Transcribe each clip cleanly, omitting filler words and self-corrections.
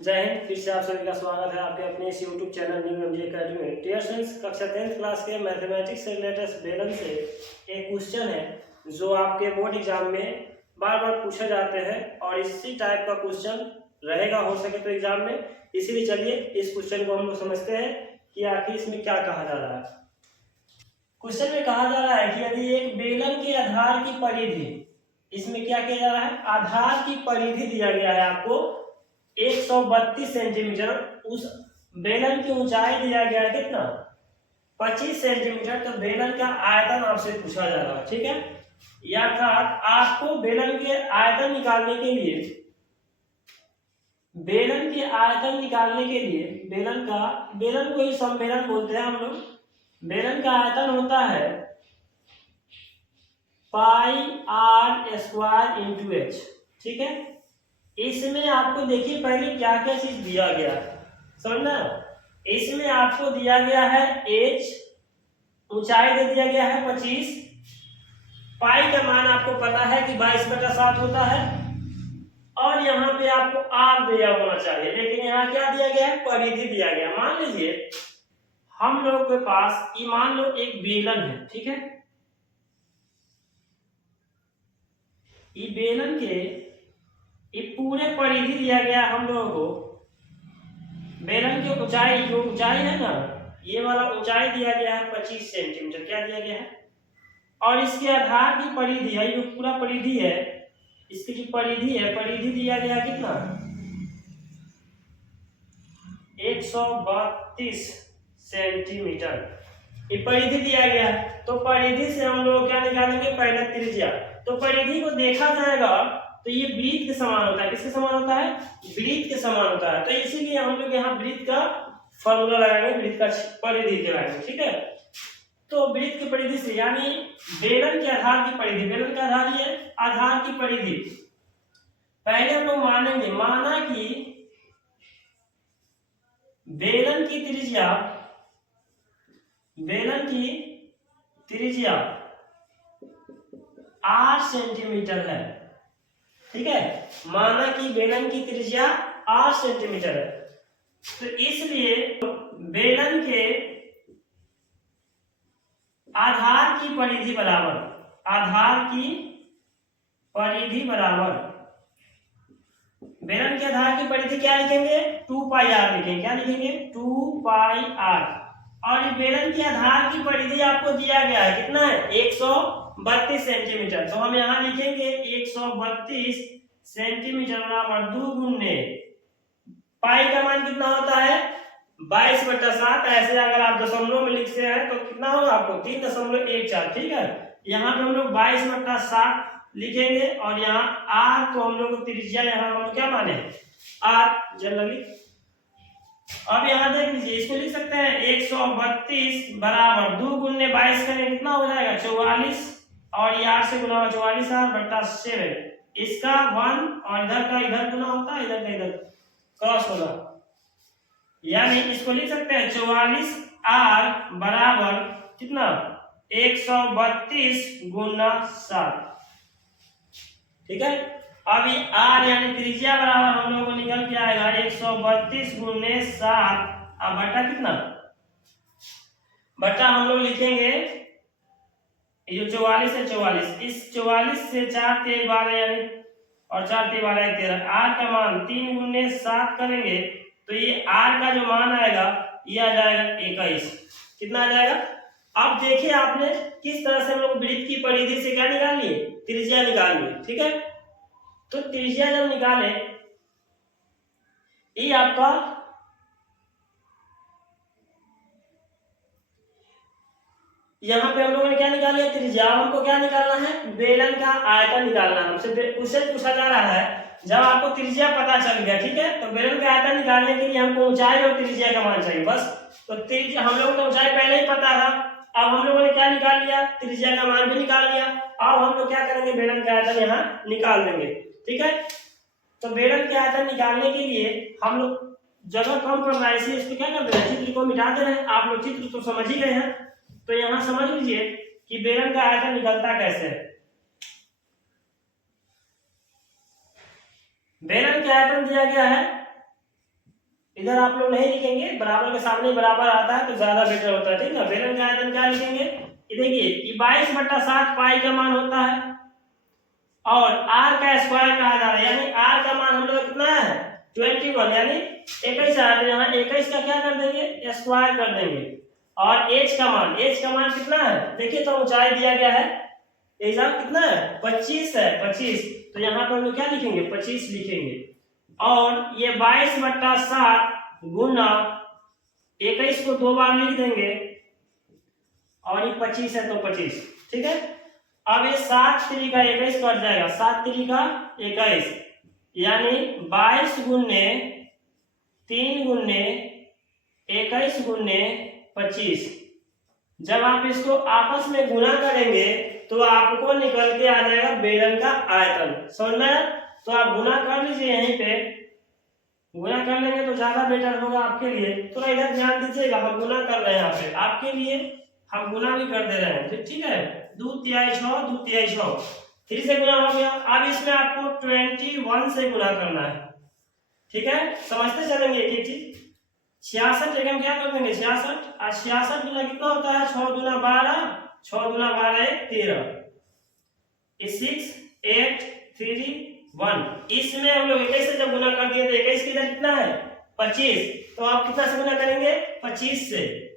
जय हिंद। फिर से आप सभी का स्वागत है आपके अपने इस YouTube channel new MG academy में। डियर स्टूडेंट्स, कक्षा 10th क्लास के मैथमेटिक्स से रिलेटेड बेलन से एक क्वेश्चन है जो आपके बोर्ड एग्जाम में बार बार पूछे जाते हैं और इसी टाइप का क्वेश्चन रहेगा हो सके तो एग्जाम में। इसीलिए चलिए इस क्वेश्चन को हम लोग समझते हैं कि आखिर इसमें क्या कहा जा रहा है। क्वेश्चन में कहा जा रहा है कि यदि एक बेलन के आधार की परिधि, इसमें क्या किया जा रहा है, आधार की परिधि दिया गया है आपको 132 सेंटीमीटर, उस बेलन की ऊंचाई दिया गया है कितना 25 सेंटीमीटर। तो बेलन का आयतन आपसे पूछा जा रहा है, ठीक है। अर्थात आपको बेलन के आयतन निकालने के लिए, बेलन को ही समबेलन बोलते हैं हम लोग। बेलन का आयतन होता है पाई आर स्क्वायर इंटू एच, ठीक है। इसमें आपको देखिए पहले क्या क्या चीज दिया गया है, समझना। इसमें आपको दिया गया है एच, ऊंचाई दे दिया गया है 25, पाई का मान आपको पता है कि 22/7 होता है, और यहाँ पे आपको आर दिया होना चाहिए, लेकिन यहाँ क्या दिया गया है, परिधि दिया गया। मान लीजिए हम लोग के पास ये मान लो एक बेलन है, ठीक है। ये बेलन के ये पूरे परिधि दिया गया हम लोगों को। बेलन की ऊंचाई, जो ऊंचाई है ना, ये वाला ऊंचाई दिया गया है 25 सेंटीमीटर, क्या दिया गया है। और इसके आधार की परिधि है, जो पूरा परिधि है, इसकी जो परिधि है, परिधि दिया गया कितना 132 सेंटीमीटर, ये परिधि दिया गया है। तो परिधि से हम लोग क्या निकालेंगे, पहले त्रिज्या। तो परिधि को देखा जाएगा तो ये वृत्त के समान होता है। किसके समान होता है, वृत्त के समान होता है। तो इसीलिए हम लोग यहाँ वृत्त का फॉर्मूला लगाएंगे, वृत्त का परिधि लगाएंगे, ठीक है। तो वृत्त की परिधि से, यानी बेलन के आधार की परिधि, बेलन का आधार ये आधार की परिधि, पहले हम लोग मानेंगे, माना कि बेलन की त्रिज्या 8 सेंटीमीटर है, ठीक है। माना कि बेलन की त्रिज्या 8 सेंटीमीटर है, तो इसलिए बेलन के आधार की परिधि बराबर, बेलन के आधार की परिधि क्या लिखेंगे, 2 पाई आर लिखेंगे। क्या लिखेंगे, 2 पाई आर। और ये बेलन के आधार की परिधि आपको दिया गया है, कितना है 132 सेंटीमीटर। तो हम यहाँ लिखेंगे 132 सेंटीमीटर बराबर 2 गुने पाई का मान कितना होता है 22/7। ऐसे अगर आप दशमलव में लिखते हैं तो कितना होगा आपको 3.14, ठीक है। यहाँ पे हम लोग 22/7 लिखेंगे, और यहाँ आर को हम लोग त्रिज्या, यहाँ हम लोग क्या माने आर जनरली। अब यहाँ देख लीजिए, इसको लिख सकते हैं 132 बराबर 2 गुने 22 करें कितना हो जाएगा 44, और ये 8 से गुना हुआ 44/7। इसका 1 और इधर का इधर गुना होता है, इधर का इधर क्रॉस होगा, यानी इसको लिख सकते हैं 44 आर बराबर कितना 132 गुना 7, ठीक है। अब ये आर यानी त्रिज्या बराबर हम लोगों को निकल के आएगा 132 गुने 7, अब बटा कितना, बटा हम लोग लिखेंगे ये जो 44 है 44, इस 44 से 4 3 12 यानी, और 4 3 12 13, आर का मान 3 गुने 7 करेंगे तो ये आर का जो मान आएगा ये आ जाएगा 21। कितना आ जाएगा। अब देखिए आपने किस तरह से हम लोग वृत्त की परिधि से क्या निकाल लिए, त्रिज्या निकाल लिए, ठीक है। तो त्रिज्या जब निकाले, ये आपका यहाँ पे हम लोगों ने क्या निकाल लिया त्रिज्या। हमको क्या निकालना है, बेलन का आयतन निकालना है। हमसे उससे पूछा जा रहा है, जब आपको त्रिज्या पता चल गया, ठीक है, तो बेलन का आयतन निकालने के लिए हमको ऊंचाई और त्रिज्या का मान चाहिए बस। तो त्रिज्या हम लोगों को ऊंचाई पहले ही पता था, अब हम लोगों ने क्या निकाल लिया, त्रिज्या का मान भी निकाल लिया। अब हम लोग क्या करेंगे, बेलन का आयतन यहाँ निकाल देंगे, ठीक है। तो बेलन के आयतन निकालने के लिए हम लोग जगह कम पड़ रहा है, इसलिए इसको क्या कर दे रहे हैं, चित्र को मिटा दे रहे हैं। आप लोग चित्र तो समझ ही गए हैं, तो यहाँ समझ लीजिए कि बेलन का आयतन निकलता कैसे है। बेलन का आयतन दिया गया है इधर आप लोग नहीं लिखेंगे, बराबर के सामने बराबर आता है तो ज्यादा बेटर होता है, ठीक है। बेलन का आयतन क्या लिखेंगे, ये देखिए ये 22/7 पाई का मान होता है और r का स्क्वायर कहा जा रहा है, यानी r का मान हम लोग कितना है 21, यानी 21 आ रहा है। यहाँ 21 का क्या कर देंगे, स्क्वायर कर देंगे। और h का मान कितना है, देखिए तो ऊंचाई दिया गया है, एग्जाम कितना है 25 है, 25, तो यहाँ पर हम लोग क्या लिखेंगे 25 लिखेंगे। और ये 22/7 गुना 21 को 2 बार लिख देंगे और ये 25 है तो 25, ठीक है। अब ये 7 3 का 21 कट जाएगा, 7 3 का 21, यानी 22 गुने 3 गुने 21 गुने 25। जब आप इसको आपस में गुना करेंगे तो आपको निकल के आ जाएगा बेलन का आयतन, समझ में आया। तो आप गुना कर लीजिए, यहीं पे गुना कर लेंगे तो ज्यादा बेटर होगा आपके लिए। थोड़ा इधर ध्यान दीजिएगा, हम गुना कर रहे हैं यहाँ पे आपके लिए, हम गुना भी कर दे रहे हैं, ठीक है। 2 तिहाई 6, 2 तिहाई 6, 3 से गुना हो गया। अब इसमें आपको 21 से गुना करना है, ठीक है। समझते चलेंगे एक एक चीज। 66 एक हम क्या कर देंगे 66, और 66 गुना कितना होता है 6 दूना 12, 6 दूना 12 13, 6 8 3 1। इसमें हम लोग 21 से जब गुना कर दिए तो 21 की जगह कितना है 25, तो आप कितना से गुना करेंगे 25 से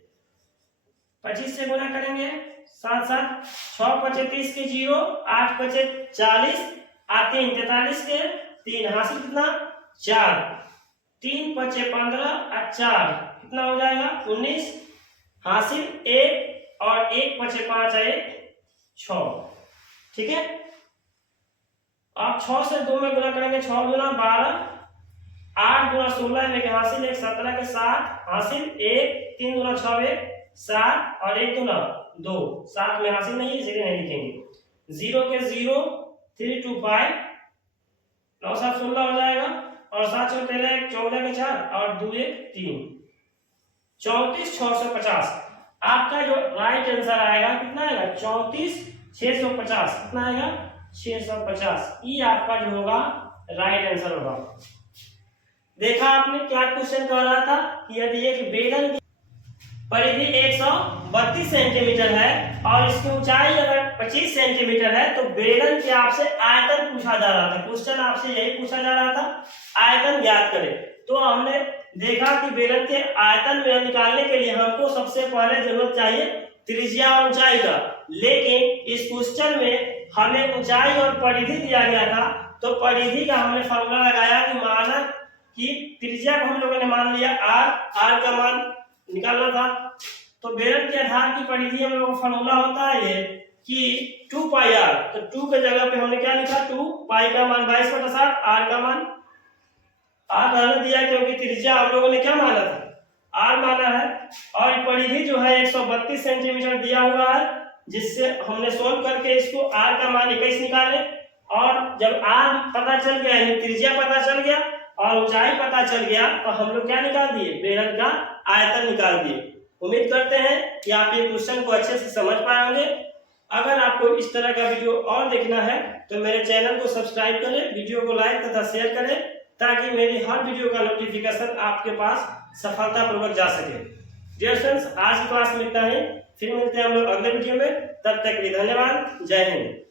गुना करेंगे। 7 7 6 5 30 के 0, 8 5 40, 8 3 43 के 3, हासिल कितना 4, 3 5 15 और 4 कितना हो जाएगा 19, हासिल 1 और 1 5 5 1 6, ठीक है। आप 6 से 2 में गुना करेंगे, 6 गुना 12, 8 गुना 16 में हासिल 1 17 के 7, हासिल 1, 3 गुना 6 1 7 और 1 गुना 2, 7 में हासिल नहीं इसलिए नहीं लिखेंगे। 0 के 0 3 2 5, 9 7 16 हो जाएगा और 7 6 13 1 14 के 4 और 2 1 3, 34 650। आपका जो राइट आंसर आएगा कितना आएगा 34 650, कितना आएगा 650। ये आपका जो होगा राइट आंसर होगा। देखा आपने क्या क्वेश्चन कह रहा था कि यदि एक बेलन की परिधि 132 सेंटीमीटर है और इसकी ऊंचाई अगर 25 सेंटीमीटर है तो बेलन के आपसे आयतन पूछा जा रहा था। क्वेश्चन आपसे यही पूछा जा रहा था आयतन ज्ञात करें। तो हमने देखा कि बेलन के आयतन में निकालने के लिए हमको सबसे पहले जरूरत चाहिए त्रिज्या और ऊंचाई का, लेकिन इस क्वेश्चन में हमें ऊंचाई और परिधि दिया गया था, तो परिधि का हमने फॉर्मूला लगाया कि माना कि त्रिज्या को हम लोगों ने मान लिया r का मान निकालना था। तो बेलन के आधार की परिधि हम लोगों का फॉर्मूला होता है ये कि 2 पाई r, तो 2 के जगह पे हमने क्या लिखा 2 पाई का मान 22/7, r का मान r रहने दिया क्योंकि त्रिज्या हम लोगों ने क्या माना था r माना है। और परिधि जो है 132 सेंटीमीटर दिया हुआ है, जिससे हमने सोल्व करके इसको r का मान 21 निकाले। और जब r पता चल गया यानी त्रिज्या पता चल गया और ऊंचाई पता चल गया तो हम लोग क्या निकाल दिए बेलन का आयतन निकाल दिए। उम्मीद करते हैं कि आप ये क्वेश्चन को अच्छे से समझ पाए होंगे। अगर आपको इस तरह का वीडियो और देखना है तो मेरे चैनल को सब्सक्राइब करें, वीडियो को लाइक तथा शेयर करें ताकि मेरी हर वीडियो का नोटिफिकेशन आपके पास सफलतापूर्वक जा सके। डियर फ्रेंड्स, आज की क्लास में इतना ही, फिर मिलते हैं हम लोग अगले वीडियो में। तब तक के लिए धन्यवाद, जय हिंद।